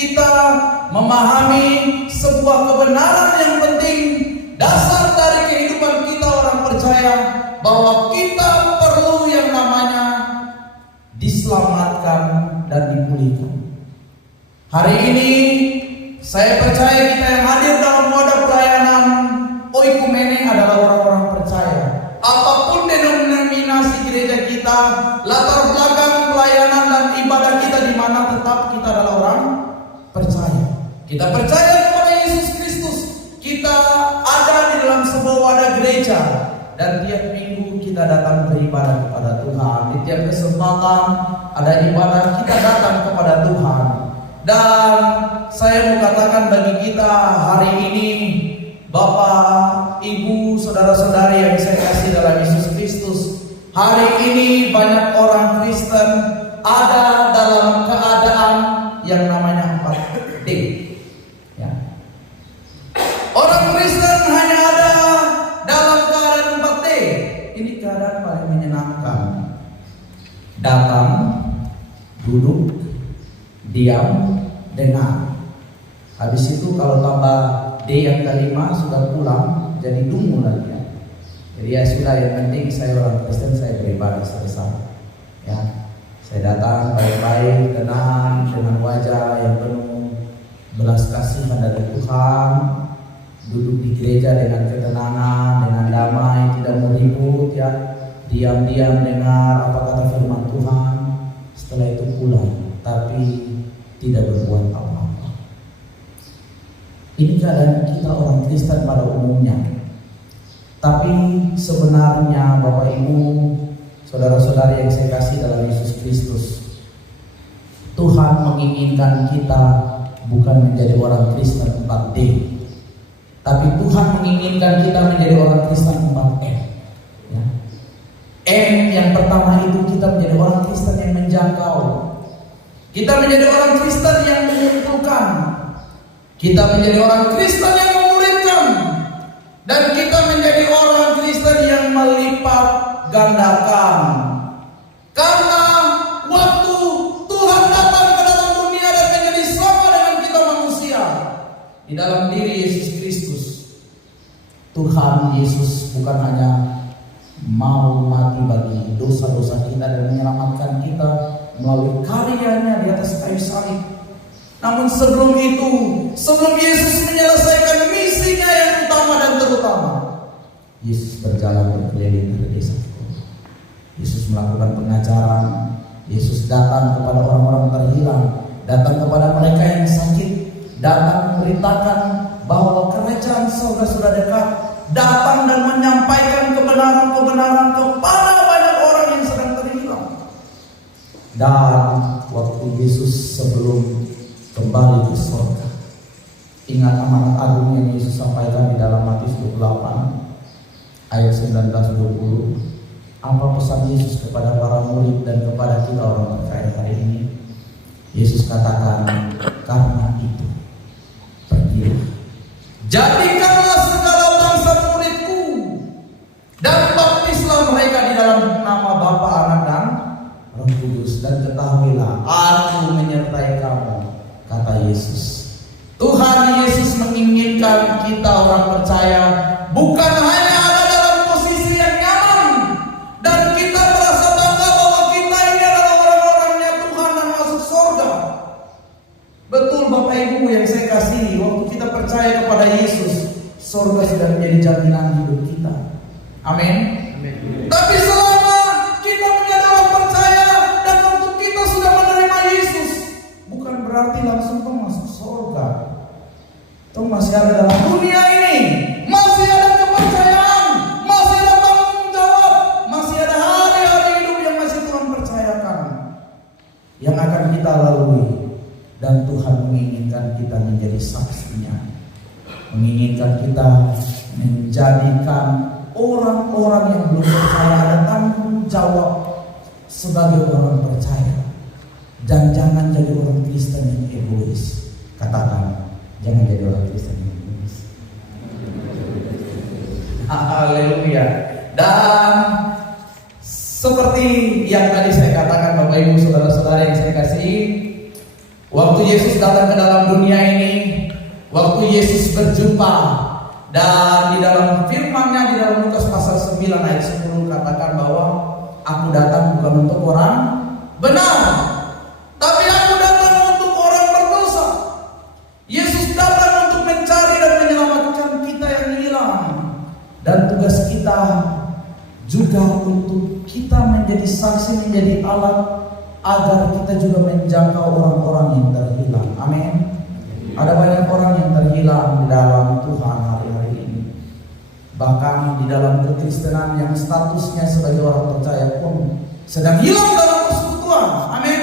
kita memahami sebuah kebenaran yang penting, dasar dari kehidupan kita orang percaya, bahwa kita perlu yang namanya diselamatkan dan dipulihkan. Hari ini saya percaya kita yang hadir dalam wadah pelayanan Oikumene adalah orang-orang percaya. Apapun denominasi gereja kita, latar belakang pelayanan dan ibadah kita di mana, tetap kita adalah orang percaya. Kita percaya kepada Yesus Kristus. Kita ada di dalam sebuah wadah gereja, dan tiap minggu kita datang beribadah kepada Tuhan. Di tiap kesempatan ada ibadah, kita datang kepada Tuhan. Dan saya mau katakan bagi kita hari ini, Bapak, Ibu, saudara-saudari yang saya kasih dalam Yesus Kristus, hari ini banyak orang Kristen ada dalam keadaan yang namanya 4D. Ya. Orang Kristen hanya ada dalam keadaan 4D. Ini keadaan paling menyenangkan. Datang, duduk, diam, dengar. Habis itu kalau tambah D yang kelima sudah pulang, jadi dungu lagi ya. Jadi ya sudah, yang penting saya orang Kristen, saya beribadah selesai. Ya, saya datang baik-baik, tenang, dengan wajah yang penuh belas kasihan dari Tuhan, duduk di gereja dengan ketenangan, dengan damai, tidak mau ribut ya, diam-diam dengar apa kata firman Tuhan. Setelah itu pulang, tapi tidak berbuat apa-apa. Ini keadaan kita orang Kristen pada umumnya. Tapi sebenarnya Bapak Ibu, saudara-saudari yang saya kasih dalam Yesus Kristus, Tuhan menginginkan kita bukan menjadi orang Kristen 4D, tapi Tuhan menginginkan kita menjadi orang Kristen 4M. Ya. M yang pertama itu kita menjadi orang Kristen yang menjangkau. Kita menjadi orang Kristen yang mengumpulkan. Kita menjadi orang Kristen yang memuridkan. Dan kita menjadi orang Kristen yang melipat gandakan. Karena waktu Tuhan datang ke dalam dunia dan menjadi sama dengan kita manusia, di dalam diri Yesus Kristus, Tuhan Yesus bukan hanya mau mati bagi dosa-dosa kita dan menyelamatkan kita melalui karyanya di atas kayu salib. Namun sebelum itu, sebelum Yesus menyelesaikan misinya yang utama dan terutama, Yesus berjalan berkeliling ke desa. Yesus melakukan pengajaran. Yesus datang kepada orang-orang terhilang, datang kepada mereka yang sakit, datang memberitakan bahwa kerajaan surga sudah dekat, datang dan menyampaikan kebenaran-kebenaran kepada banyak orang yang sedang terhilang. Dan waktu Yesus sebelum kembali ke surga, ingat amanat agung yang Yesus sampaikan di dalam Matius 28 ayat 19-20. Apa pesan Yesus kepada para murid dan kepada kita orang percaya hari ini? Yesus katakan, karena itu pergilah, jadikanlah segala bangsa muridku, dan baptislah mereka di dalam nama Bapa, Anak dan Roh Kudus, dan ketahuilah Aku menyertai kamu, kata Yesus. Tuhan Yesus menginginkan kita orang percaya bukan hanya ada dalam posisi yang nyaman dan kita merasa bangga bahwa kita ini adalah orang-orangnya Tuhan dan masuk surga. Betul Bapak Ibu yang saya kasih, waktu kita percaya kepada Yesus, surga sudah menjadi jaminan hidup kita. Amin. Tapi selama kita menjadi orang percaya dan waktu kita sudah menerima Yesus, bukan berarti langsung masuk surga. Toh masih ada dalam dunia ini, masih ada kepercayaan, masih ada tanggung jawab, masih ada hari-hari hidup yang masih Tuhan percayakan, yang akan kita lalui. Dan Tuhan menginginkan kita menjadi saksinya, menginginkan kita menjadikan orang-orang yang belum percaya ada tanggung jawab sebagai orang percaya. Dan jangan jadi orang Kristen yang egois. Katakan, jangan jadi orang Kristen yang egois. Haleluya. Dan seperti yang tadi saya katakan Bapak Ibu saudara-saudara yang saya kasih, Waktu Yesus datang ke dalam dunia ini, waktu Yesus berjumpa, dan di dalam firman-Nya di dalam Lukas pasal 9 ayat 10 katakan bahwa aku datang bukan untuk orang benar, tapi aku datang untuk orang berdosa. Yesus datang untuk mencari dan menyelamatkan kita yang hilang. Dan tugas kita juga untuk kita menjadi saksi, menjadi alat agar kita juga menjangkau orang-orang yang terhilang. Amin. Ada banyak orang yang terhilang di dalam Tuhan hari-hari ini. Bahkan di dalam kekristenan yang statusnya sebagai orang percaya pun sedang hilang dalam persekutuan. Amin.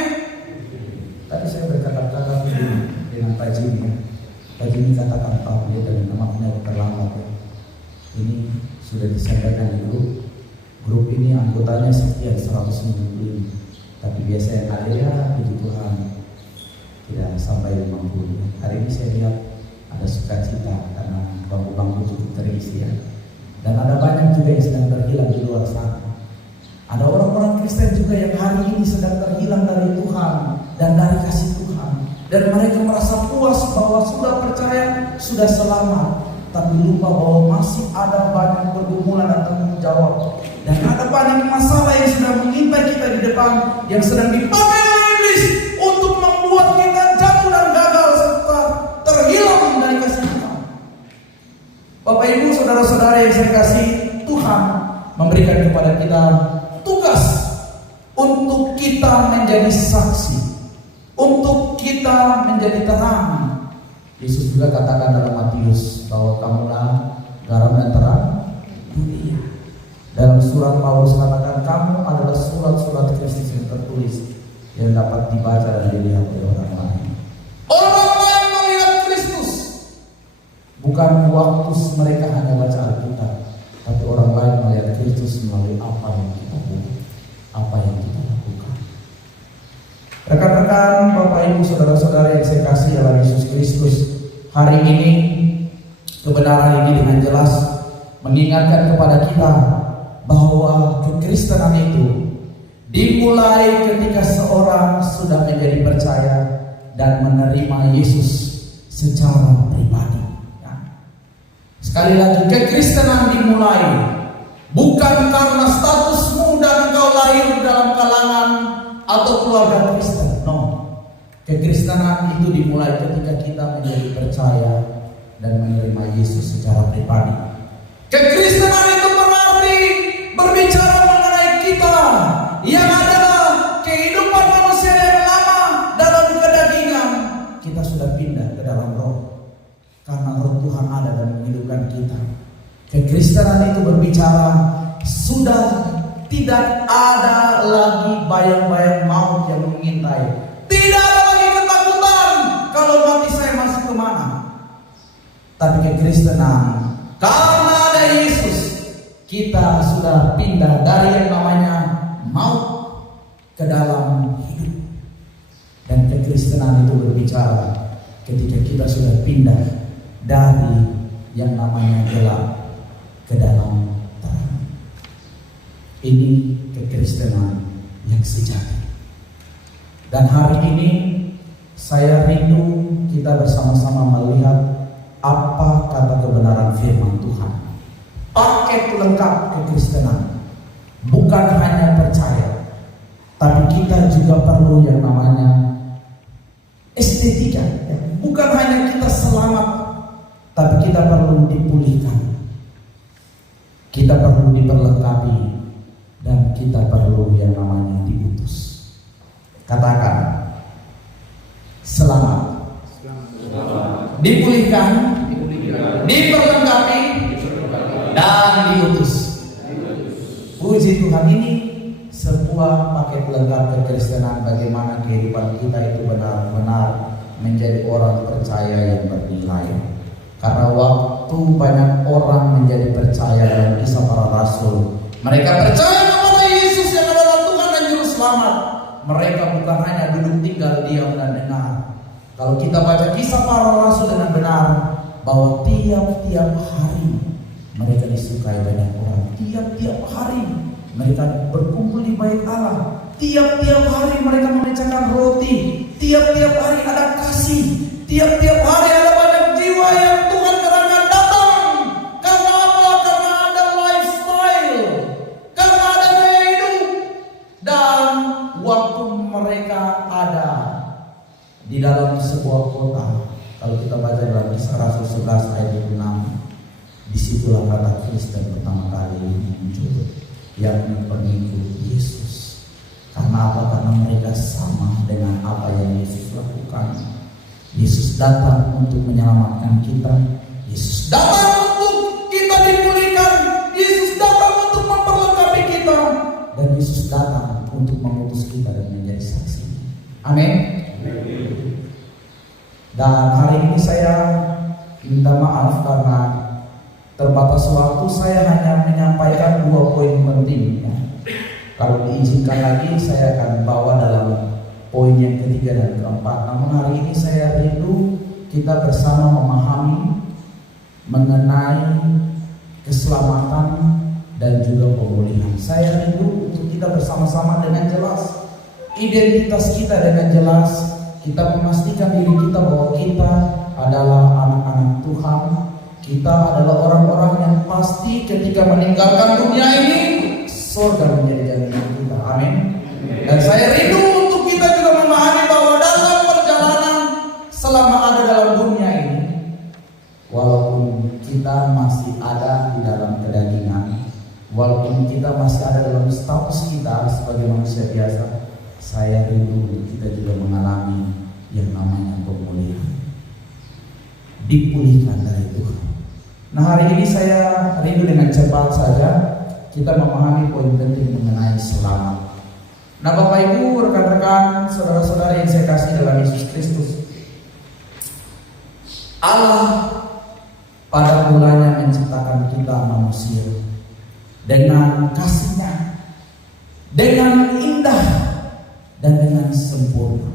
Tadi saya berkata-kata dengan Pak Jimmy. Pak Jimmy katakan Pak dia dari namanya terlambat. Ini sudah disampaikan di grup ini anggotanya sekian 195. Tapi biasa yang ada ya puji Tuhan tidak sampai 50. Hari ini saya lihat ada sukacita karena bangku-bangku cukup terisi ya. Dan ada banyak juga yang sedang terhilang di luar sana. Ada orang-orang Kristen juga yang hari ini sedang terhilang dari Tuhan dan dari kasih Tuhan. Dan mereka merasa puas bahwa sudah percaya, sudah selamat, tapi lupa bahwa masih ada banyak pergumulan dan tanggung jawab. Dan ada banyak masalah yang sedang mengintai kita di depan, yang sedang dipakai oleh iblis untuk membuat kita jatuh dan gagal serta terhilang dari kasih Tuhan. Bapak Ibu, saudara-saudara yang saya kasih, Tuhan memberikan kepada kita tugas untuk kita menjadi saksi, untuk kita menjadi terang. Yesus juga katakan dalam Matius bahwa kamulah garam dan terang dunia. Dalam surat Paulus katakan kamu adalah surat-surat Kristus yang tertulis yang dapat dibaca dan dilihat oleh orang lain. Orang lain melihat Kristus. Bukan waktu mereka hanya baca Alkitab, tapi orang lain melihat Kristus melalui apa yang kita buat, apa yang kita lakukan. Rekan-rekan, Bapak Ibu, saudara-saudara yang saya kasih dalam Yesus Kristus, hari ini kebenaran ini dengan jelas mengingatkan kepada kita bahwa kekristenan itu dimulai ketika seorang sudah menjadi percaya dan menerima Yesus secara pribadi. Ya. Sekali lagi, kekristenan dimulai bukan karena statusmu dan engkau lahir dalam kalangan atau keluarga Kristen. No. Kekristenan itu dimulai ketika kita menjadi percaya dan menerima Yesus secara pribadi. Kekristenan itu berarti berbicara mengenai kita yang adalah kehidupan manusia yang lama dalam kedagingan. Kita sudah pindah ke dalam roh, karena roh Tuhan ada dan menghidupkan kita. Kekristenan itu berbicara sudah tidak ada lagi bayang-bayang maut yang mengintai. Tidak ada lagi ketakutan kalau mati saya masuk kemana. Tapi kekristenan, karena ada Yesus, kita sudah pindah dari yang namanya maut ke dalam hidup. Dan kekristenan itu berbicara ketika kita sudah pindah dari yang namanya gelap ke dalam terang. Ini kekristenan yang sejati. Dan hari ini saya rindu kita bersama-sama melihat apa kata kebenaran firman Tuhan. Paket lengkap kekristenan. Bukan hanya percaya, tapi kita juga perlu yang namanya estetika. Bukan hanya kita selamat, tapi kita perlu dipulihkan. Kita perlu diperlengkapi, dan kita perlu yang namanya diutus. Katakan selamat, dipulihkan, diperlengkapi, dan diutus. Puji Tuhan, ini sebuah paket lengkap kekristenan, bagaimana kehidupan kita itu benar-benar menjadi orang percaya yang bernilai. Karena waktu banyak orang menjadi percaya dalam kisah para rasul, mereka percaya kepada Yesus yang adalah Tuhan dan Juru Selamat. Mereka bukan hanya duduk tinggal diam dan dengar. Kalau kita baca kisah para rasul dengan benar, bahwa tiap-tiap hari mereka disukai banyak orang. Tiap-tiap hari mereka berkumpul di bait Allah. Tiap-tiap hari mereka memecahkan roti. Tiap-tiap hari ada mereka ada di dalam sebuah kota. Kalau kita baca dalam Kisah Rasul 11 ayat 6, disitulah kata Kristen pertama kali muncul, yakni pengikut Yesus. Karena apa? Karena mereka sama dengan apa yang Yesus lakukan. Yesus datang untuk menyelamatkan kita. Yesus datang untuk kita dipulihkan. Yesus datang untuk memperlengkapi kita. Dan Yesus datang untuk mengutus kita dan menjadi saksi. Amin. Dan hari ini saya minta maaf karena terbatas waktu. Saya hanya menyampaikan 2 poin penting. Kalau diizinkan lagi saya akan bawa dalam poin yang ketiga dan keempat. Namun hari ini saya rindu kita bersama memahami mengenai keselamatan dan juga pemulihan. Saya rindu untuk kita bersama-sama dengan jelas, identitas kita dengan jelas, kita memastikan diri kita bahwa kita adalah anak-anak Tuhan. Kita adalah orang-orang yang pasti ketika meninggalkan dunia ini, surga menjadi jaminan kita. Amin. Dan saya rindu untuk kita juga memahami bahwa dalam perjalanan selama ada dalam dunia ini, walaupun kita masih ada di dalam kedagingan, walaupun kita masih ada dalam status kita sebagai manusia biasa, saya rindu kita juga mengalami yang namanya pemulihan, dipulihkan dari Tuhan. Nah, hari ini saya rindu dengan cepat saja kita memahami poin penting mengenai selamat. Nah, Bapak Ibu, rekan-rekan, saudara-saudara yang saya kasih dalam Yesus Kristus, Allah pada mulanya menciptakan kita manusia dengan kasih-Nya, dengan indah dan dengan sempurna.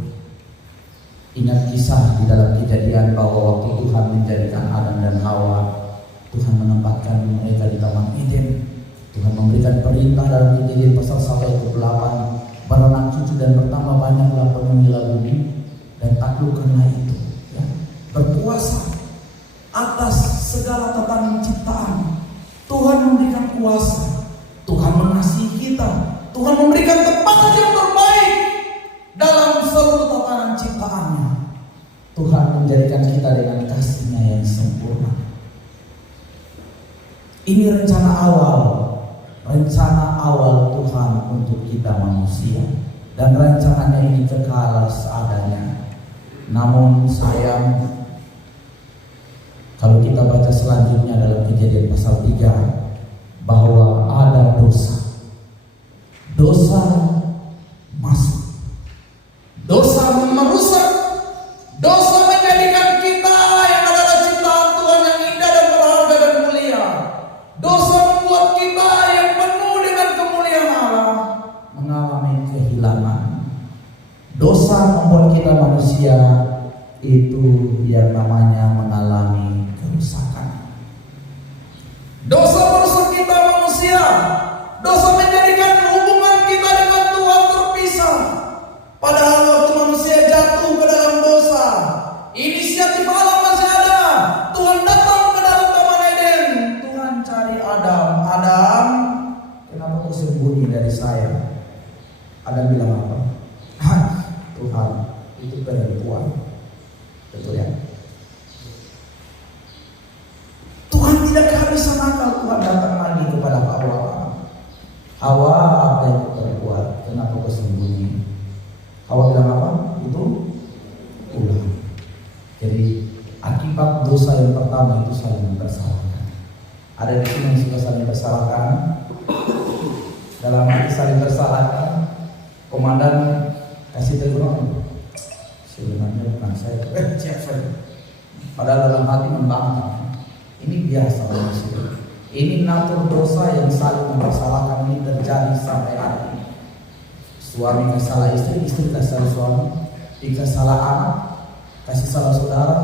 Ingat kisah di dalam Kejadian bahwa waktu Tuhan menjadikan Adam dan Hawa, Tuhan menempatkan mereka di Taman Eden. Tuhan memberikan perintah dalam Kejadian pasal 1 ayat 8, beranak cucu dan bertambah banyaklah penuhilah bumi dan taklukkanlah itu, ya, berkuasa atas segala tatanan ciptaan. Tuhan memberikan kuasa, Tuhan mengasihi kita, Tuhan memberikan tempat yang terbaik dalam seluruh tatanan ciptaannya. Tuhan menjadikan kita dengan kasih-Nya yang sempurna. Ini rencana awal Tuhan untuk kita manusia, dan rencananya ini kekal seadanya. Namun sayang, kalau kita baca selanjutnya dalam Kejadian pasal 3, bahwa ada dosa masuk, dosa merusak, dosa menjadikan kita yang adalah ciptaan Tuhan yang indah dan berharga dan mulia, dosa membuat kita yang penuh dengan kemuliaan Allah mengalami kehilangan. Dosa membuat kita manusia itu yang namanya mengalami kerusakan. Dosa merusak kita manusia. Dosa menjadikan hubungan kita dengan Tuhan terpisah. Padahal waktu manusia jatuh ke dalam dosa, inisiatif Allah masih ada. Tuhan datang ke dalam Taman Eden. Tuhan cari Adam. Adam, kenapa kau sembunyi dari saya? Adam bilang apa? Tuhan, itu perempuan. Betul ya? Tuhan tidak kehabisan akal. Tuhan datang lagi kepada Hawa. Hawa, apa yang kau perbuat? Kenapa kau sembunyi? Hawa bilang apa? Itu ulah. Jadi akibat dosa yang pertama itu saling mempersalahkan. Ada di sini yang suka saling bersalahkan. Dalam hati saling bersalahkan, komandan kasih teguran. Sebenarnya bukan saya, siap saya. Padahal dalam hati membantah. Ini biasa manusia. Ini natur dosa yang saling mempersalahkan ini terjadi sampai hari ini. Suami kasih salah istri, istri kasih salah suami, kasih salah anak, kasih salah saudara,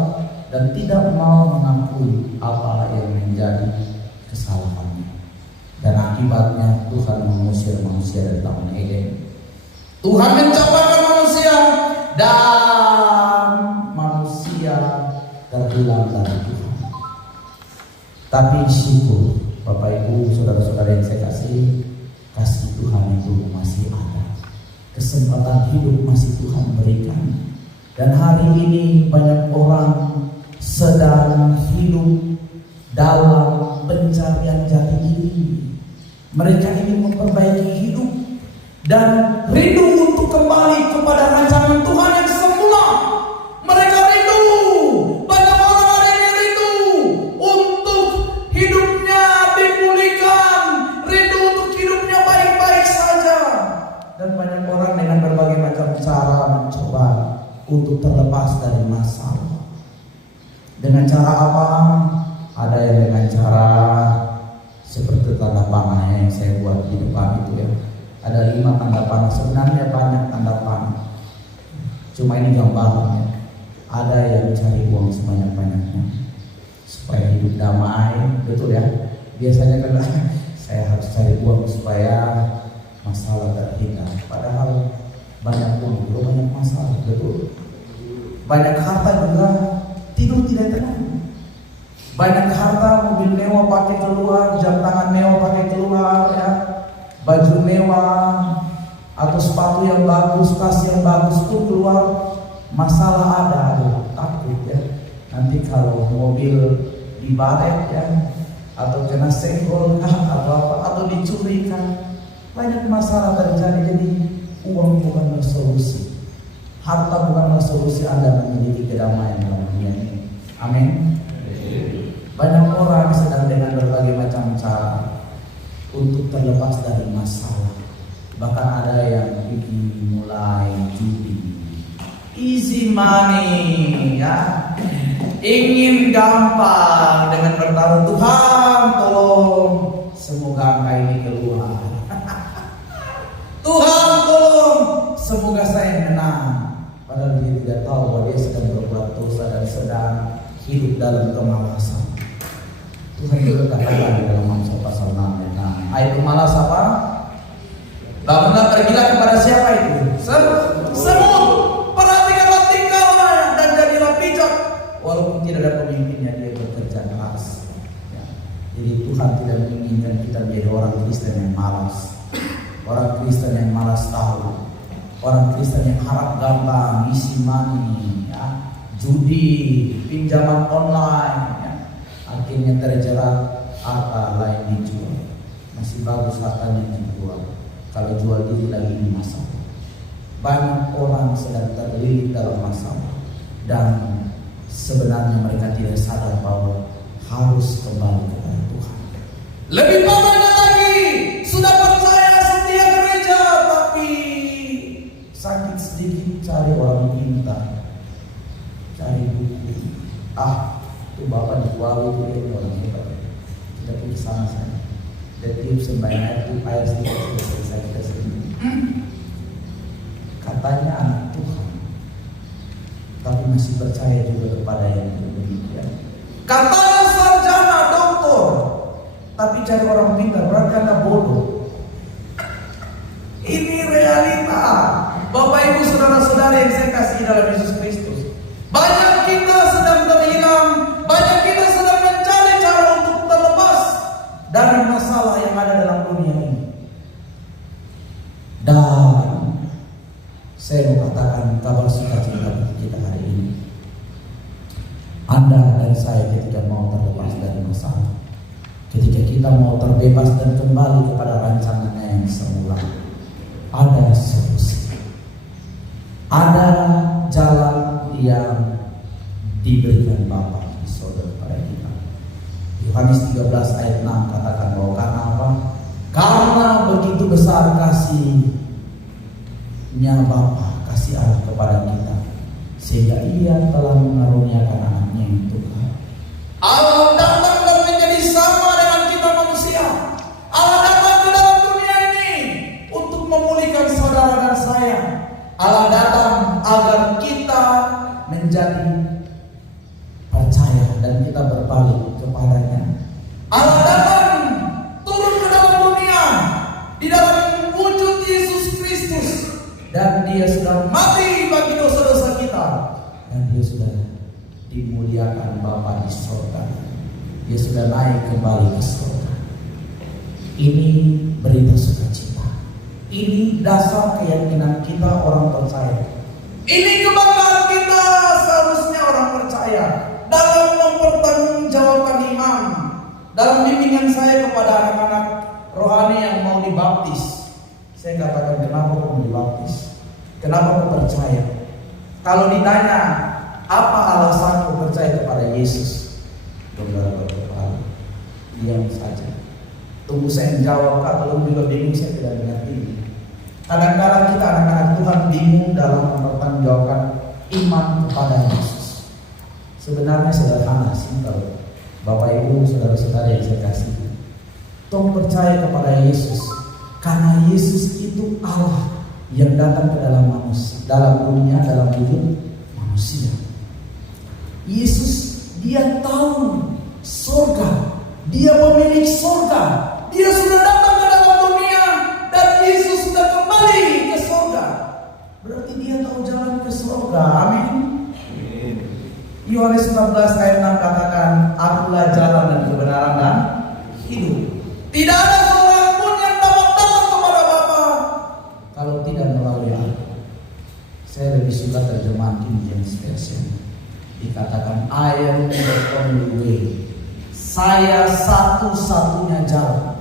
dan tidak mau mengakui apa yang menjadi kesalahannya. Dan akibatnya Tuhan mengusir manusia dari Taman Eden. Tuhan mencapai manusia dan manusia terhilang dari Tuhan. Tapi syukur Bapak Ibu, saudara-saudara yang saya kasih Tuhan itu masih ada. kesempatan hidup masih Tuhan berikan. Dan hari ini banyak orang sedang hidup dalam pencarian jati diri. Mereka ingin memperbaiki hidup dan rindu untuk kembali kepada rancangan Tuhan yang semula. Mereka rindu, banyak orang hari ini rindu untuk hidupnya dipulihkan, rindu untuk hidupnya baik-baik saja. Dan banyak orang dengan berbagai macam cara mencoba untuk terlepas dari masalah. Dengan cara apa? Ada yang dengan cara seperti tanda panah yang saya buat di depan itu ya. Ada 5 tanda panah, sebenarnya banyak tanda panah. Cuma ini gambarannya. Ada yang cari uang sebanyak-banyaknya supaya hidup damai, betul ya. Biasanya kan saya harus cari uang supaya masalah terhindar. Padahal banyak uang juga banyak masalah, betul. Banyak harta juga tidur tidak tenang. Banyak harta, mobil mewah pakai keluar, jam tangan mewah pakai keluar, ya, baju mewah atau sepatu yang bagus, tas yang bagus pun keluar. Masalah ada, takut ya. Nanti kalau mobil dibaret ya, atau kena senggol atau apa, atau dicurikan, banyak masalah terjadi. Jadi uang bukanlah solusi, harta bukanlah solusi Anda memiliki kedamaian dalam dunia ini. Amin. Banyak orang sedang dengan berbagai macam cara untuk terlepas dari masalah. Bahkan ada yang ingin mulai judi, easy money ya, ingin gampang dengan bertaruh, Tuhan tolong semoga angka ini keluar, Tuhan tolong semoga saya menang. Padahal dia tidak tahu bahwa dia sedang berbuat dosa dan sedang hidup dalam kemalasan. Tuhan juga katakan di dalam Amsal pasal 6 ayat 6. Ayat pemalas apa? Bangunlah pergilah kepada siapa itu? Semut. Perhatikanlah tinggalnya dan jadilah bijak. Walaupun tidak ada pemimpinnya, dia bekerja keras. Ya. Jadi Tuhan tidak menginginkan kita menjadi orang Kristen yang malas, orang Kristen yang malas tahu, orang Kristen yang harap gampang, isi money, ya, judi, pinjaman online, ya. Akhirnya terjerat, harta lain dijual. Masih bagus hartanya dijual. Kalau jual diri lagi ini masalah. Banyak orang sedang terlilit dalam masalah dan sebenarnya mereka tidak sadar bahwa harus kembali kepada Tuhan. Lebih parahnya lagi, sudah percaya setia gereja tapi sakit sedikit cari orang pintar, cari buku. Itu bapak di Kuala itu dia orang hebat. Kita pergi sana sana. Dan tiup sembahyang itu air sedikit sudah selesai kita sendiri. Katanya anak Tuhan, tapi masih percaya juga kepada yang demikian. Katanya sarjana doktor, tapi cari orang pintar, berarti Anda bodoh. Ini realita, Bapak Ibu saudara-saudara yang saya kasih dalam Yesus Kristus. Banyak kita sedang terhilang, banyak kita sedang mencari cara untuk terlepas dari masalah yang ada dalam dunia ini. Dan saya mau katakan kabar sukacita bagi kita hari ini. Anda dan saya ketika mau terlepas dari masalah, ketika kita mau terbebas dan kembali kepada rancangannya yang semula, ada solusi, ada jalan yang diberikan Bapa di surga kepada kita. Yohanes 13 ayat 6 katakan bahwa karena apa? Karena begitu besar kasihnya Bapa, kasih Allah kepada kita, sehingga Ia telah mengaruniakan anaknya yang Tuhan. Allah datang dan menjadi sama dengan kita manusia. Allah datang ke dalam dunia ini untuk memulihkan saudara dan saya. Allah datang agar kita menjadi percaya dan kita berbalik kepadanya. Allah datang turun ke dalam dunia di dalam wujud Yesus Kristus, dan Dia sudah mati bagi dosa-dosa kita, dan Dia sudah dimuliakan Bapa di surga. Dia sudah naik kembali ke surga. Ini berita sukacita. Ini dasar keyakinan kita orang percaya. Ini kebanggaan kita seharusnya orang percaya dalam mempertanggungjawabkan iman. Dalam bimbingan saya kepada anak-anak rohani yang mau dibaptis, saya katakan, kenapa kamu dibaptis? Kenapa kamu percaya? Kalau ditanya apa alasanmu percaya kepada Yesus, saudara berkepala, diam saja. Tunggu saya menjawab. Kalau juga bingung, saya tidak mengerti. Kadang-kadang kita anak-anak Tuhan bingung dalam mempertanggungjawabkan iman kepada Yesus. Sebenarnya sederhana, simpel. Bapak Ibu, saudara-saudara yang saya kasih, tolong percaya kepada Yesus, karena Yesus itu Allah yang datang ke dalam manusia, dalam dunia, dalam hidup manusia. Yesus, dia tahu surga, dia pemilik surga, dia sudah datang ke dalam dunia, dan Yesus sudah kembali ke surga. Berarti dia tahu jalan ke surga. Amin. Yohanes 14 ayat 6 katakan, akulah jalan dan kebenaran dan hidup. Tidak ada seorang pun yang dapat datang kepada Bapa kalau tidak melalui aku. Saya lebih suka terjemahan King James Version. Dikatakan, I am the only way. Saya satu-satunya jalan.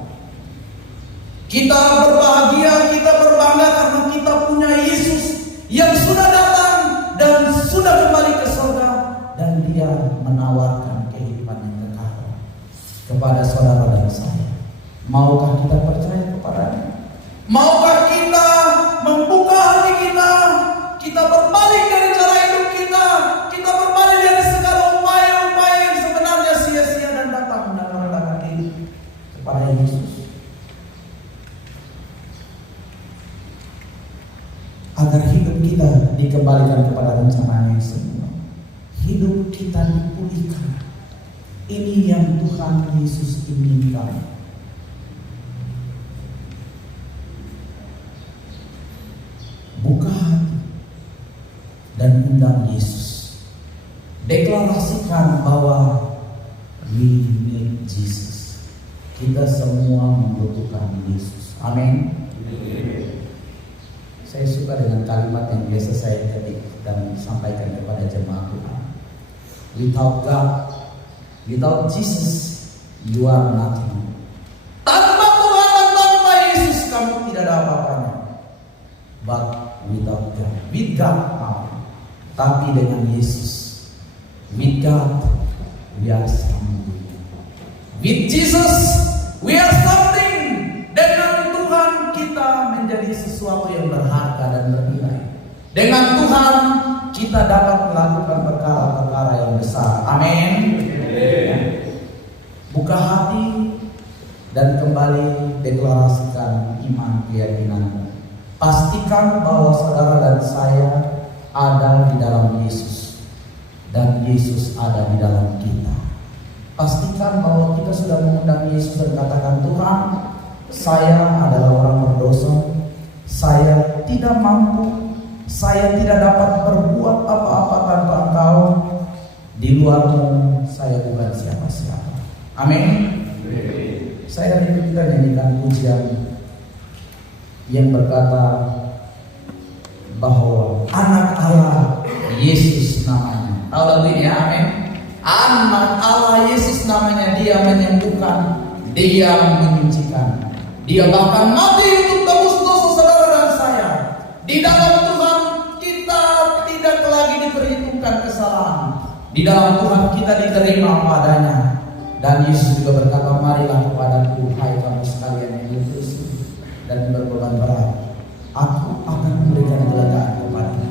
Kita berbahagia, kita berbangga karena kita punya Yesus yang sudah datang dan sudah kembali ke surga. Dan dia menawarkan kehidupan yang kekal kepada saudara dan saya. Maukah kita percaya kepadanya? Maukah kita membuka hati kita? Kita berbalik dari cara hidup kita. Kita berbalik dari segala upaya-upaya yang sebenarnya sia-sia dan datang dan merendahkan diri kepada Yesus. Agar hidup kita dikembalikan kepada rencananya yang semula. Hidup kita dipulihkan. Ini yang Tuhan Yesus inginkan. Buka hati dan undang Yesus. Deklarasikan bahwa we need Jesus. Kita semua membutuhkan Yesus. Amin. Saya suka dengan kalimat yang biasa saya ketik dan sampaikan kepada jemaat Tuhan. Without God, without Jesus, you are nothing. Tanpa Tuhan dan tanpa Yesus, kamu tidak ada apa-apanya. But without God, with God, tapi dengan Yesus, with God, we are something. With Jesus, we are something. Dengan Tuhan kita menjadi sesuatu yang berharga dan bernilai. Dengan Tuhan kita dapat melakukan perkara-perkara yang besar. Amin. Buka hati dan kembali deklarasikan iman keyakinan. Pastikan bahwa saudara dan saya ada di dalam Yesus dan Yesus ada di dalam kita. Pastikan bahwa kita sudah mengundang Yesus dan katakan, Tuhan, saya adalah orang berdosa, saya tidak mampu, saya tidak dapat berbuat apa-apa tanpa Engkau. Di luar-Mu saya bukan siapa-siapa. Amin. Saya rindu kita nyanyikan pujian yang berkata bahwa anak Allah Yesus namanya. Tahu lagu ini ya? Amin. Anak Allah Yesus namanya. Dia menyembuhkan, dia menyucikan, dia bahkan mati untuk tebus dosa saudara dan saya. Di dalam Tuhan kita tidak lagi diperhitungkan kesalahan. Di dalam Tuhan kita diterima padanya. Dan Yesus juga berkata, marilah kepadaku hai kamu sekalian yang letih dan berbeban berat, aku akan memberikan kelegaan kepadamu.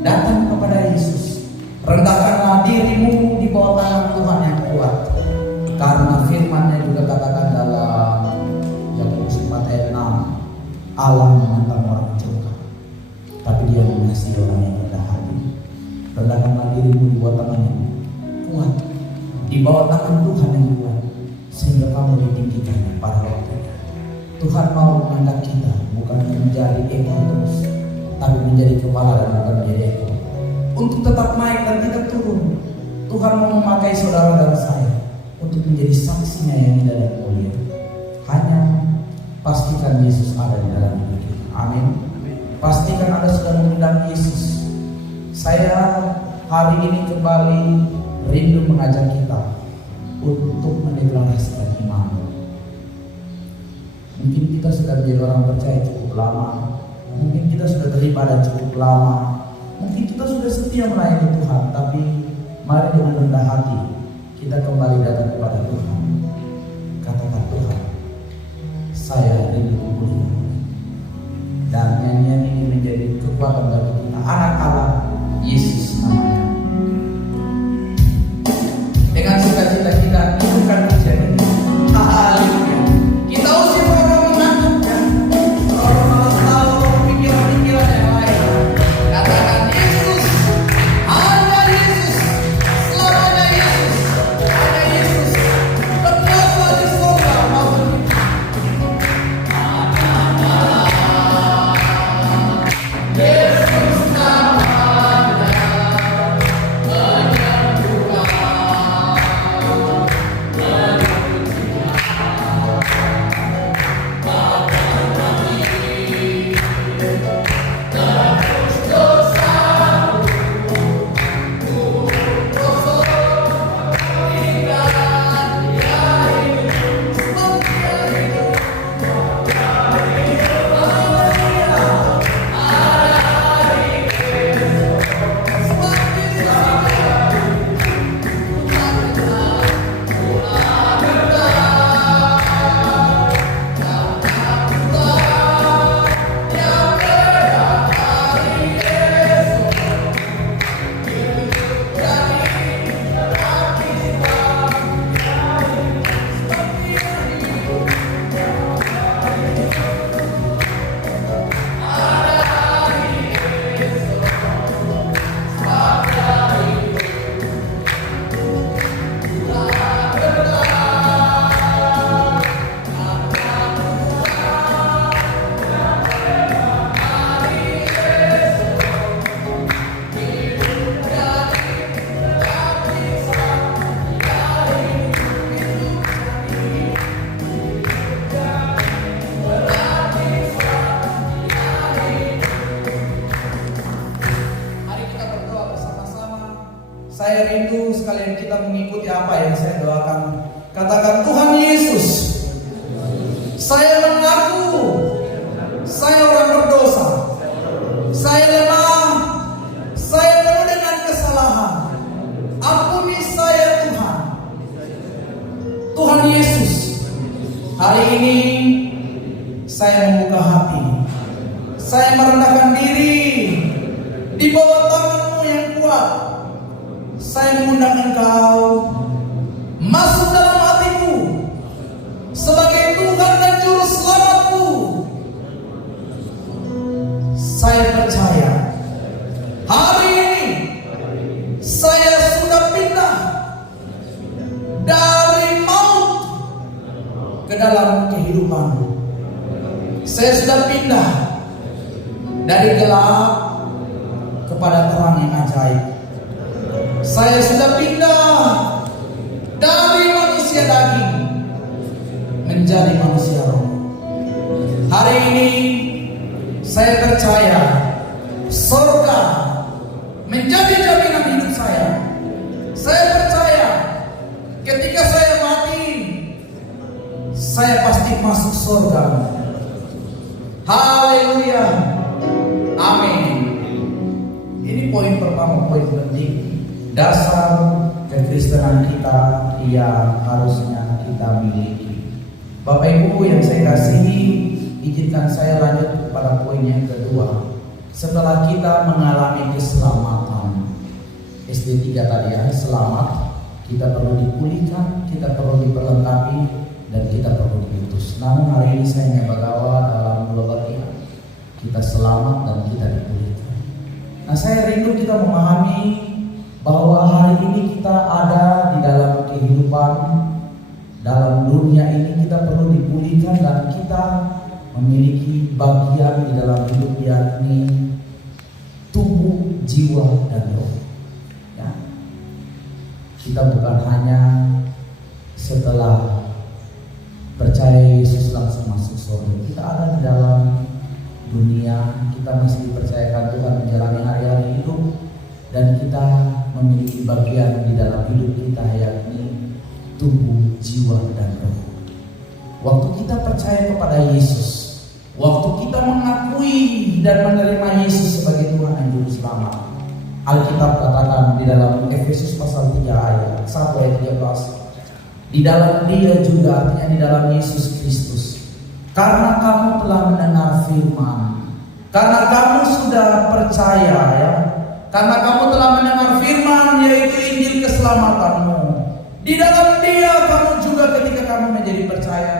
Datang kepada Yesus, rendahkanlah dirimu di bawah tangan Tuhan yang kuat. Karena firman-Nya juga katakan dalam Yakobus 4 ayat 6, Allah menentang orang curang, tapi Dia mengasihi orang yang rendah hati. Rendahkanlah dirimu di bawah tangan-Nya kuat, di bawah tangan Tuhan yang kuat, sehingga kamu ditinggikan pada waktunya. Tuhan mau mengangkat kita bukan menjadi ekor terus, tapi menjadi kepala dan bukan menjadi ekor. Untuk tetap naik dan tidak turun, Tuhan mau memakai saudara dan saya untuk menjadi saksinya yang indah dan mulia. Hanya pastikan Yesus ada di dalam hidup kita. Amin. Pastikan Anda sudah mengundang Yesus. Saya hari ini kembali rindu mengajak kita untuk mendeklarasikan iman. Mungkin kita sudah menjadi orang percaya cukup lama, mungkin kita sudah beribadah cukup lama, mungkin kita sudah setia melayani Tuhan, tapi mari dengan rendah hati kita kembali datang kepada Tuhan. Katakan, Tuhan, saya rindu kumpul. Dan nyanyian ini menjadi kekuatan bagi kita. Anak Allah, Yesus namanya. Dengan sukacita kita hidupkan pujian ini. Haleluya. Kita usir orang mengantukkan, orang malas tahu pikiran-pikiran yang lain. Katakan, Yesus, hanya Yesus, selamanya Yesus, hanya Yesus, berkuasa di surga maupun di bumi. Yesus namanya menyembuhkan. Saya rindu sekalian kita mengikuti apa yang saya doakan. Katakan, Tuhan Yesus, saya mengaku saya orang berdosa, saya lemah, saya penuh dengan kesalahan. Ampuni saya Tuhan. Tuhan Yesus, hari ini saya membuka hati, saya merendahkan diri di bawah tangan-Mu yang kuat. Saya mengundang Engkau masuk dalam hatiku sebagai Tuhan dan Juru Selamatku. Saya percaya hari ini saya sudah pindah dari maut ke dalam kehidupan. Saya sudah pindah dari gelap kepada terang yang ajaib. Saya sudah pindah dari manusia daging menjadi manusia roh. Hari ini saya percaya surga menjadi jaminan hidup saya. Saya percaya ketika saya mati, saya pasti masuk surga. Haleluya. Amin. Ini poin pertama, poin penting. Dasar kekristenan kita yang harusnya kita miliki. Bapak Ibu yang saya kasihi, izinkan saya lanjut pada poin yang kedua. Setelah kita mengalami keselamatan, SD3 tadi ya, selamat, kita perlu dipulihkan, kita perlu diperlengkapi, dan kita perlu diutus. Namun hari ini saya nyabagawa dalam Mulobatia, kita selamat dan kita dipulihkan. Nah, saya rindu kita memahami bahwa hari ini kita ada di dalam kehidupan, dalam dunia ini kita perlu dipulihkan dan kita memiliki bagian di dalam hidup, yakni tubuh, jiwa, dan roh. Ya. Kita bukan hanya setelah percaya Yesus langsung masuk surga. Kita ada di dalam dunia, kita masih dipercayakan Tuhan menjalani hari-hari hidup, dan kita memiliki bagian di dalam hidup kita, yakni tubuh, jiwa, dan roh. Waktu kita percaya kepada Yesus, waktu kita mengakui dan menerima Yesus sebagai Tuhan dan Juru Selamat, Alkitab katakan di dalam Efesus pasal 3 ayat 1 ayat 13, di dalam Dia juga, artinya di dalam Yesus Kristus, karena kamu telah mendengar firman, karena kamu sudah percaya, ya, karena kamu telah mendengar firman, yaitu Injil keselamatanmu. Di dalam Dia kamu juga, ketika kamu menjadi percaya,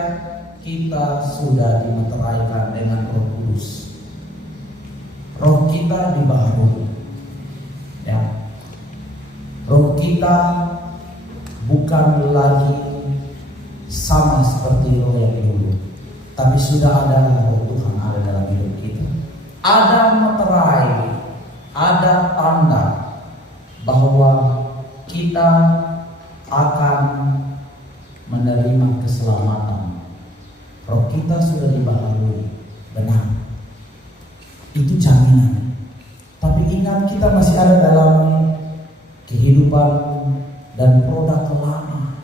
kita sudah dimeteraikan dengan Roh Kudus. Roh kita dibaharui, ya. Roh kita bukan lagi sama seperti roh yang dulu, tapi sudah ada Roh Tuhan ada dalam hidup kita. Ada meterai, ada tanda bahwa kita akan menerima keselamatan. Roh kita sudah dibaharui, benar. Itu jaminan. Tapi ingat, kita masih ada dalam kehidupan dan produk lama.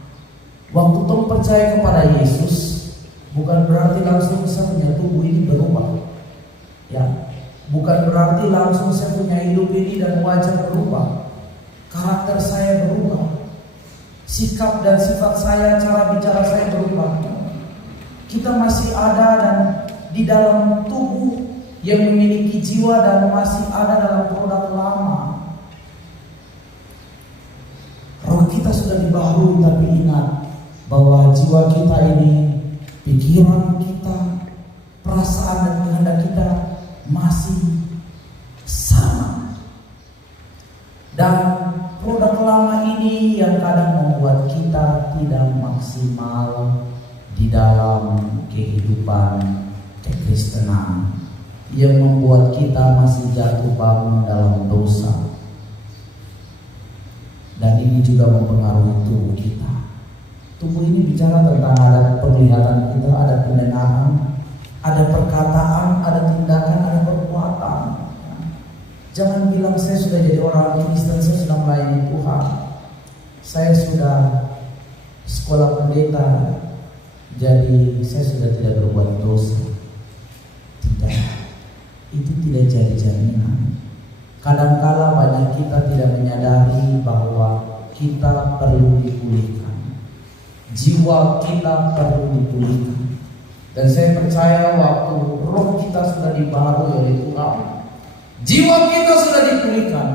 Waktu Tom percaya kepada Yesus, bukan berarti langsung saya punya tubuh ini berubah, ya. Bukan berarti langsung saya punya hidup ini dan wajah berubah, karakter saya berubah, sikap dan sifat saya, cara bicara saya berubah. Kita masih ada dan di dalam tubuh yang memiliki jiwa dan masih ada dalam produk lama. Roh kita sudah dibaharui, tapi ingat bahwa jiwa kita ini, pikiran kita, perasaan dan kehendak kita masih sama. Dan produk lama ini yang kadang membuat kita tidak maksimal di dalam kehidupan kekristenan, yang membuat kita masih jatuh bangun dalam dosa. Dan ini juga mempengaruhi tubuh kita. Tubuh ini bicara tentang ada penglihatan kita, ada pendengaran, ada perkataan, ada tindakan, ada perbuatan. Jangan bilang saya sudah jadi orang Kristen, saya sudah melayani Tuhan, saya sudah sekolah pendeta, jadi saya sudah tidak berbuat dosa. Tidak, itu tidak jadi jaminan. Kadangkala banyak kita tidak menyadari bahwa kita perlu dipulihkan, jiwa kita perlu dipulihkan. Dan saya percaya waktu roh kita sudah dibaharui oleh Tuhan, jiwa kita sudah dipulihkan,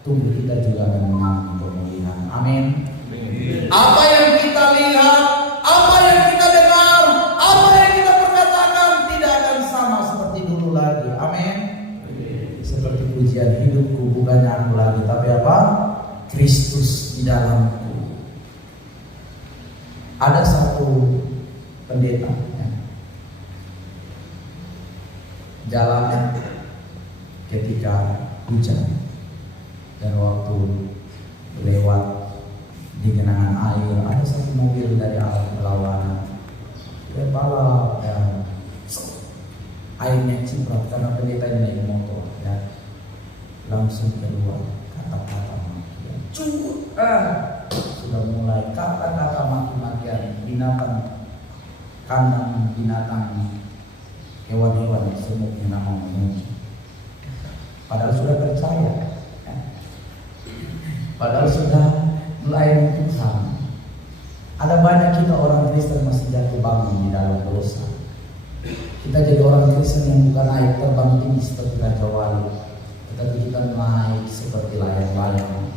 tubuh kita juga akan mengalami pemulihan. Amin. Apa yang kita lihat, apa yang kita dengar, apa yang kita perkatakan tidak akan sama seperti dulu lagi. Amin. Seperti pujian, hidupku bukannya aku lagi, tapi apa? Kristus di dalamku. Ada satu pendeta, ya, jalan ketika hujan, dan waktu lewat di genangan air, ada satu mobil dari arah berlawanan. Dia balap dan airnya ciprat karena pendeta ini naik motor, ya. Langsung keluar kata-kata makian. Sudah mulai kata-kata maki-makian binatang kandang, binatang, hewan-hewan semut yang nama memuji. Padahal sudah percaya, ya. Padahal sudah melayani Tuhan. Ada banyak kita orang Kristen masih jatuh bangun di dalam dosa. Kita jadi orang Kristen yang bukan naik terbang tinggi seperti Raja Wali, tetapi kita naik seperti layang-layang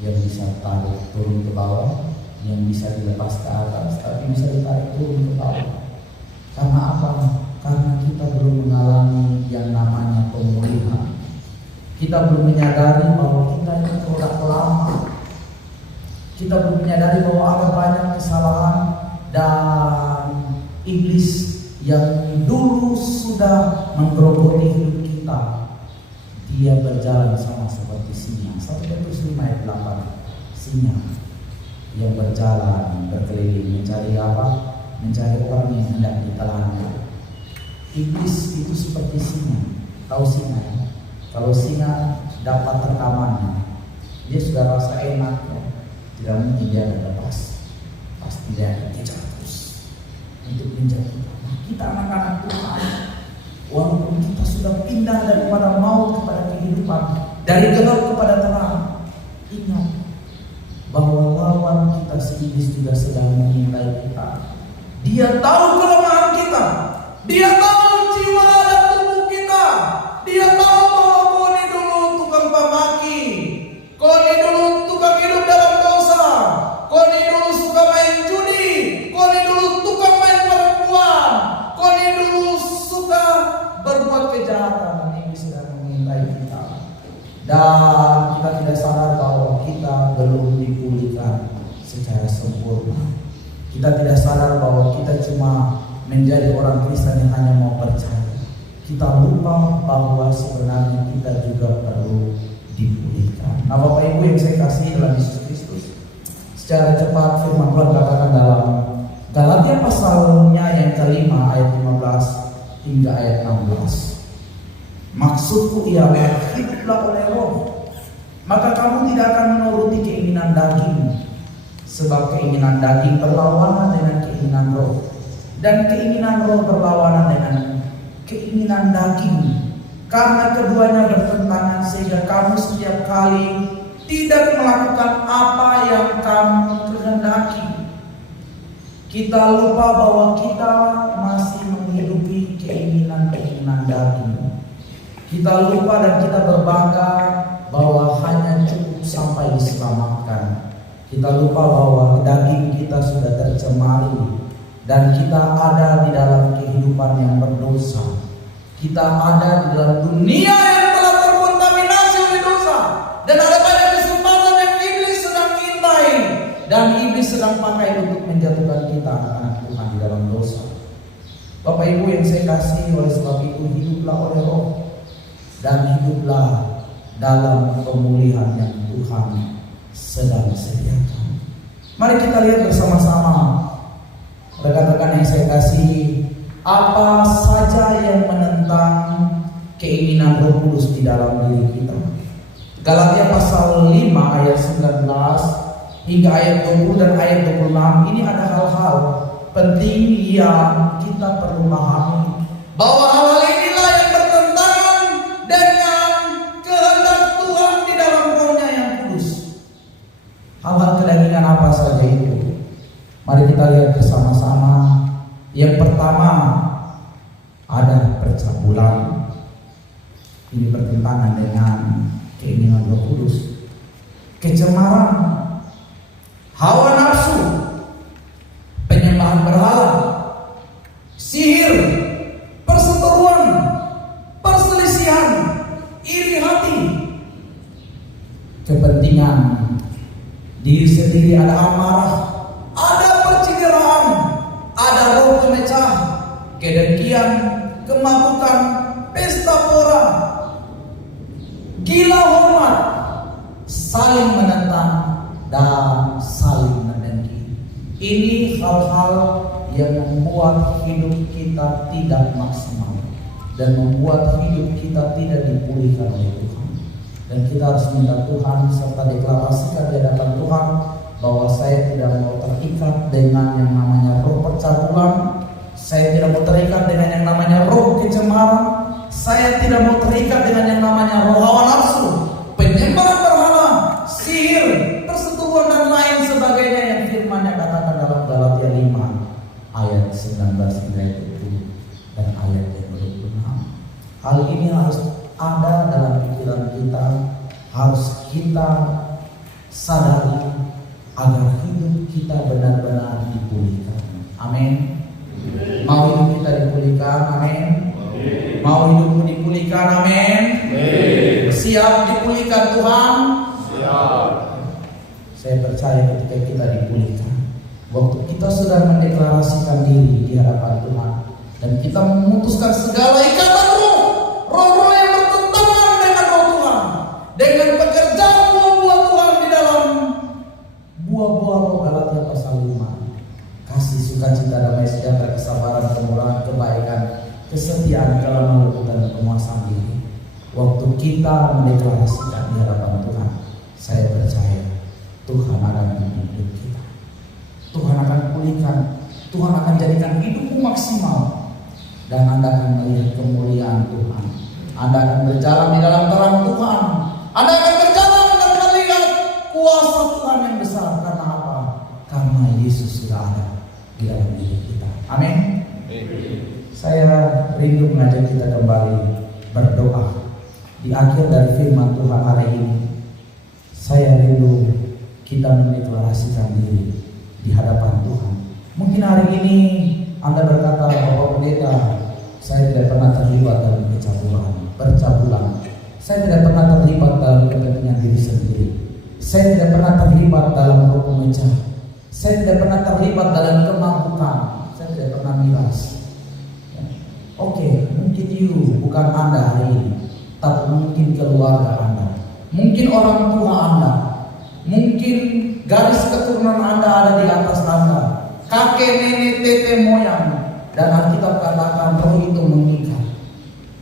yang bisa tarik turun ke bawah, yang bisa dilepas ke atas, tapi bisa ditarik turun ke bawah. Karena apa? Karena kita belum mengalami yang namanya pemulihan. Kita belum menyadari bahwa kita ini produk lama. Kita belum menyadari bahwa ada banyak kesalahan dan iblis yang dulu sudah menggerogoti hidup kita. Dia berjalan sama seperti singa. 1 Petrus 5 ayat 8. Singa yang berjalan berkeliling mencari apa? Mencari orang yang hendak ditelannya. Iblis itu seperti singa. Tahu singa ya? Kalau singa dapat rekamannya, dia sudah rasa enak ya. Tidak mungkin dia akan lepas. Pasti dia akan kejar terus untuk menjatuhkan. Kita anak-anak Tuhan, walaupun kita sudah pindah daripada maut kepada kehidupan, dari gelap kepada terang, ingat bahwa lawan kita si iblis juga sedang mengintai kita. Dia tahu kelemahan kita, dia tahu jiwa dan tubuh kita, dia tahu bahwa kau ini dulu tukang pamaki, kau ini dulu tukang hidup dalam dosa, kau ini dulu suka main judi, kau ini dulu tukang main perempuan, kau ini dulu suka berbuat kejahatan. Ini sedang mengintai kita, dan kita tidak sadar bahwa kita belum dipulihkan secara sempurna. Kita tidak sadar bahwa kita cuma menjadi orang Kristen yang hanya mau percaya. Kita lupa bahwa sebenarnya kita juga perlu dipulihkan. Nah, Bapak Ibu yang saya kasih dalam Yesus Kristus, secara cepat firman Tuhan katakan dalam Galatia pasalnya yang kelima ayat 15 hingga ayat 16. Maksudku ialah hiduplah oleh Roh, maka kamu tidak akan menuruti keinginan daging, sebab keinginan daging berlawanan dengan keinginan Roh, dan keinginan Roh berlawanan dengan keinginan daging. Karena keduanya bertentangan, sehingga kamu setiap kali tidak melakukan apa yang kamu kehendaki. Kita lupa bahwa kita masih menghidupi keinginan-keinginan daging. Kita lupa dan kita berbangga bahwa hanya cukup sampai diselamatkan. Kita lupa bahwa daging kita sudah tercemari dan kita ada di dalam kehidupan yang berdosa. Kita ada di dalam dunia yang telah terkontaminasi oleh dosa, dan ada banyak kesempatan yang iblis sedang intai dan iblis sedang pakai untuk menjatuhkan kita anak-anak Tuhan di dalam dosa. Bapak Ibu yang saya kasih, oleh sebab itu hiduplah oleh Roh dan hiduplah dalam pemulihan yang Tuhan sedang sediakan. Mari kita lihat bersama-sama, rekan-rekan yang saya kasih, apa saja yang menentang keinginan Roh Kudus di dalam diri kita. Galatia pasal 5 ayat 19 hingga ayat 20 dan ayat 26. Ini ada hal-hal penting yang kita perlu pahami, bahwa hal-hal inilah yang bertentangan dengan kehendak Tuhan di dalam Roh-Nya yang kudus. Hal-hal kedagingan apa saja itu? Mari kita lihat bersama-sama. Yang pertama, ada percabulan. Ini bertentangan dengan keinginan Roh Kudus. Kecemaran, hawa nafsu, penyembahan berhala, sihir, perseteruan, perselisihan, iri hati, kepentingan diri sendiri, ada amarah, ada percideraan, ada roh pemecah, kedengkian, kemabukan, pesta pora, gila hormat, saling menentang, dan saling mendengki. Ini hal-hal yang membuat hidup kita tidak maksimal dan membuat hidup kita tidak dipulihkan oleh Tuhan. Dan kita harus minta Tuhan serta deklarasikan di hadapan Tuhan bahwa saya tidak mau terikat dengan yang namanya roh percabulan, saya tidak mau terikat dengan yang namanya roh kecemaran, saya tidak mau terikat dengan yang namanya roh hawa nafsu, penyembahan berhala, sihir, perseteruan dan lain sebagainya yang firman-Nya katakan dalam Galatia 5 ayat 19 hingga 20 dan ayat 26. Hal ini harus ada dalam pikiran kita, harus kita sadari agar hidup kita benar-benar dipulihkan. Amin. Mau hidup kita dipulihkan? Amin. Mau hidupmu dipulihkan? Amin. Siap dipulihkan Tuhan? Siap. Saya percaya ketika kita dipulihkan, waktu kita sudah mendeklarasikan diri di hadapan Tuhan dan kita memutuskan segala ikatan roh-roh yang bertentangan dengan roh Tuhan, dengan pekerjaan buah-buah Tuhan di dalam buah-buah roh. Galatia pasal 5, kasih, sukacita, damai sejahtera, kesabaran, kemurahan, kebaikan, kesetiaan dalam melakukan penguasaan diri. Waktu kita mendeklarasikan di hadapan Tuhan, saya percaya Tuhan akan memimpin kita. Tuhan akan pulihkan, Tuhan akan jadikan hidupmu maksimal, dan Anda akan melihat kemuliaan Tuhan. Anda akan berjalan di dalam terang Tuhan. Anda akan berjalan dan melihat kuasa Tuhan yang besar. Karena apa? Karena Yesus sudah ada di dalam diri kita. Amin. Saya rindu mengajak kita kembali berdoa. Di akhir dari firman Tuhan hari ini, saya rindu kita mendeklarasikan diri di hadapan Tuhan. Mungkin hari ini Anda berkata, Bapak Pendeta, saya tidak pernah terlibat dalam percabulan. Saya tidak pernah terlibat dalam kepentingan diri sendiri. Saya tidak pernah terlibat dalam roh pemecah. Saya tidak pernah terlibat dalam kemampuan. Saya tidak pernah miras. Oke, mungkin bukan Anda hari ini, tapi mungkin keluarga Anda, mungkin orang tua Anda, mungkin garis keturunan Anda ada di atas Anda, kakek, nenek, tete, moyang, dan Alkitab katakan roh itu mengikat,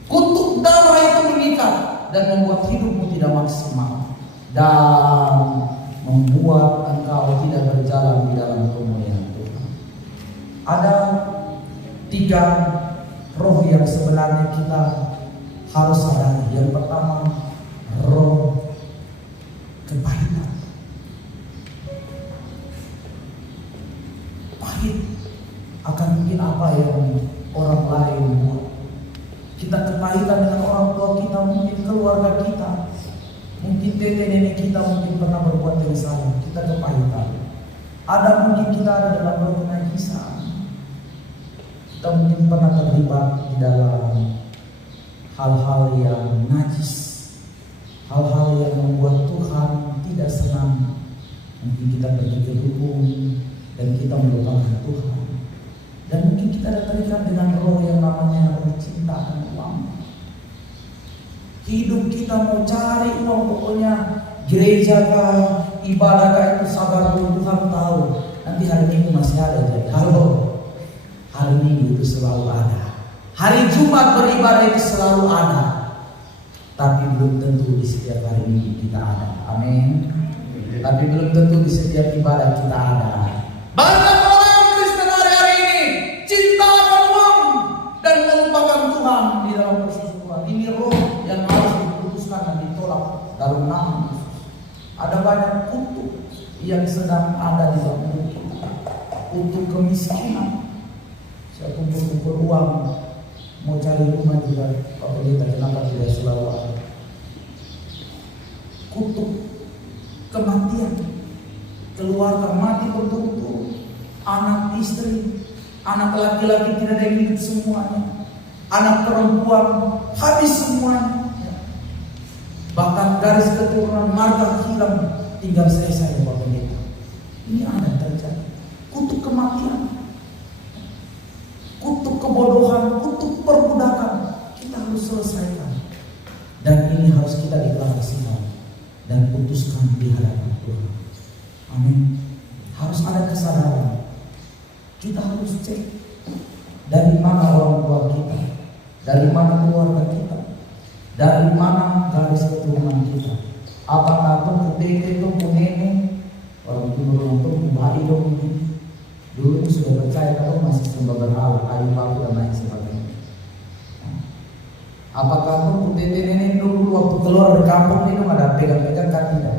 kutuk darah itu mengikat dan membuat hidupmu tidak maksimal dan membuat engkau tidak berjalan di dalam kemuliaan Tuhan. Ada 3 roh yang sebenarnya kita harus sadari. Yang pertama, roh kepahitan. Pahit akan mungkin apa yang orang lain buat. Kita kepahitan dengan orang tua kita, mungkin keluarga kita, mungkin tete nenek kita mungkin pernah berbuat yang salah. Kita kepahitan. Ada mungkin kita ada dalam roh kenajisan. Kita mungkin pernah terlibat di dalam hal-hal yang najis, hal-hal yang membuat Tuhan tidak senang. Mungkin kita pergi ke dukun dan kita melupakan Tuhan. Dan mungkin kita ada terikat dengan roh yang namanya roh cinta dan uang. Hidup kita mau cari uang, pokoknya gereja kah, ibadah kah, itu sabar dulu, Tuhan tahu. Nanti hari Minggu masih ada. Jadi hari Minggu itu selalu ada. Hari Jumat beribadah itu selalu ada. Tapi belum tentu di setiap hari Minggu kita ada. Amin. Tapi belum tentu di setiap ibadah kita ada. Banyak orang Kristen hari ini cinta akan uang dan melupakan Tuhan di dalam persekutuan. Ini roh yang harus diputuskan dan ditolak dalam nama Yesus. Ada banyak kutuk yang sedang ada di dalam hidup kita. Kutuk kemiskinan. Saya kumpul-kumpul uang, mau cari rumah juga, Pak Pendeta, kenapa tidak selalu ada? Kutuk kematian, keluarga mati betul-betul, anak istri, anak laki-laki tidak ada yang hidup semuanya, anak perempuan habis semuanya, bahkan garis keturunan marga hilang, tinggal saya Pak Pendeta. Ini ada terjadi, kutuk kematian, kutuk kebodohan, kutuk perbudakan, kita harus selesaikan. Dan ini harus kita deklarasikan dan putuskan di hadapan Tuhan. Amin. Harus ada kesadaran. Kita harus cek dari mana orang tua kita, dari mana keluarga kita, dari mana garis keturunan kita. Apakah itu tete, itu nenek, orang tua untuk kembali dong ini. Dulu sudah percaya kalau masih sembah berhala, kayu baku dan lain sebagainya. Apakah itu tete nenek dulu waktu keluar dari kampung itu ada pegang-pegang kan tidak?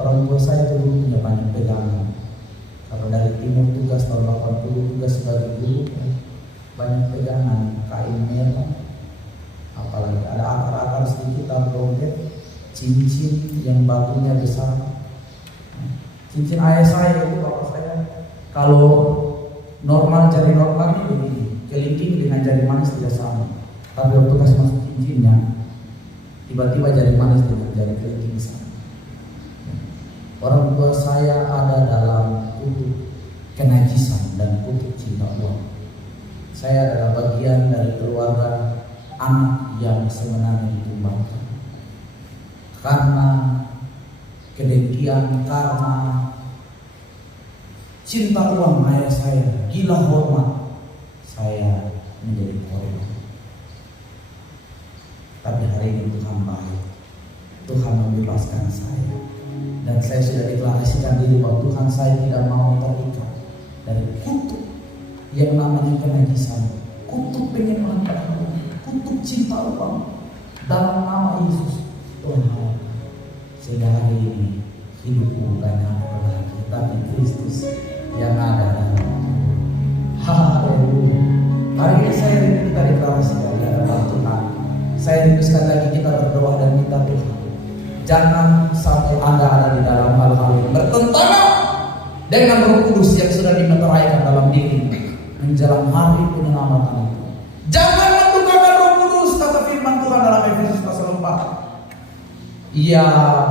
Orang tua saya dulu punya banyak pegangan. Kalau dari timur tugas tahun 80 tugas sebagai guru, banyak pegangan kain merah. Apalagi ada akar-akar sedikit dompet, cincin yang batunya besar. Cincin ayah saya itu bapak saya. Kalau normal jari normal ini begini, kelingking dengan jari manis tidak sama. Tapi waktu kasih masuk cincinnya, tiba-tiba jari manis dengan jari kelingking sama. Orang tua saya ada dalam kutuk kenajisan dan kutuk cinta uang. Saya adalah bagian dari keluarga anak yang sebenarnya ditumbangkan karena kedengkian, karena cinta uang ayah saya, gila hormat, saya menjadi korban. membebaskan saya. Dan saya sudah deklarasikan diri bahwa Tuhan, saya tidak mau terikat dari kutuk yang namanya kenajisan, kutuk pengen melakukan, kutuk cinta uang. Dalam nama Yesus, Tuhan, sehingga hari ini hidupku bukan aku lagi, tapi Kristus yang ada dalam aku. Haleluya. Hari ini saya rindu kita deklarasikan di hadapan Tuhan. Saya rindu sekali lagi kita berdoa dan minta Tuhan, jangan sampai Anda ada di dalam hal-hal yang bertentangan dengan Roh Kudus yang sudah dimeteraikan dalam diri menjelang hari penyelamatan itu. Jangan mendukakan Roh Kudus, kata firman Tuhan dalam Efesus pasal 4. Ia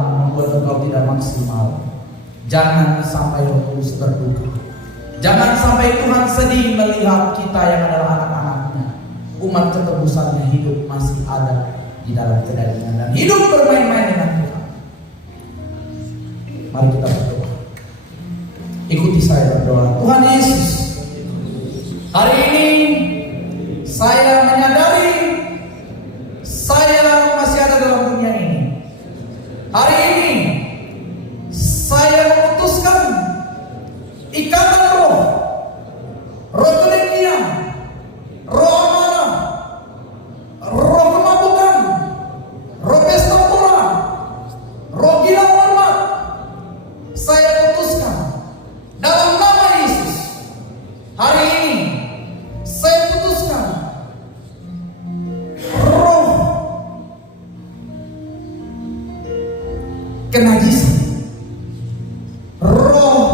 membuat engkau tidak maksimal. Jangan sampai Roh Kudus berduka. Jangan sampai Tuhan sedih melihat kita yang adalah anak-anaknya, umat ketebusannya hidup masih ada di dalam kedagingan dan hidup bermain-main dengan Tuhan. Mari kita berdoa. Ikuti saya berdoa. Tuhan Yesus, hari ini saya menyadari saya masih ada dalam dunia ini. Hari ini saya memutuskan ikatan roh kedengkian, roh amarah, roh kemabukan, roh pesta pora, roh gila hormat. Saya putuskan dalam nama Yesus. Hari ini saya putuskan roh kenajisan, roh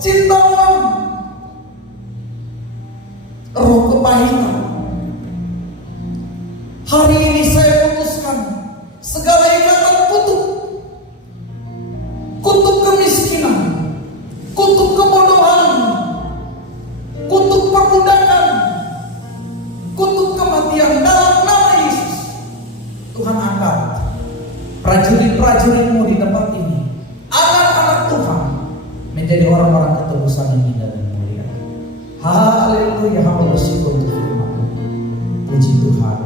cinta uang, roh kepahitan. Hari ini saya putuskan segala ikatan kutuk, kutuk kemiskinan, kutuk kebodohan, kutuk perbudakan, kutuk kematian dalam nama Yesus. Tuhan, angkat prajurit-prajurit-Mu di tempat ini, anak-anak Tuhan menjadi orang-orang ketebusan yang indah dan mulia. Haleluya, hamba bersyukur untuk firman-Mu. Puji Tuhan.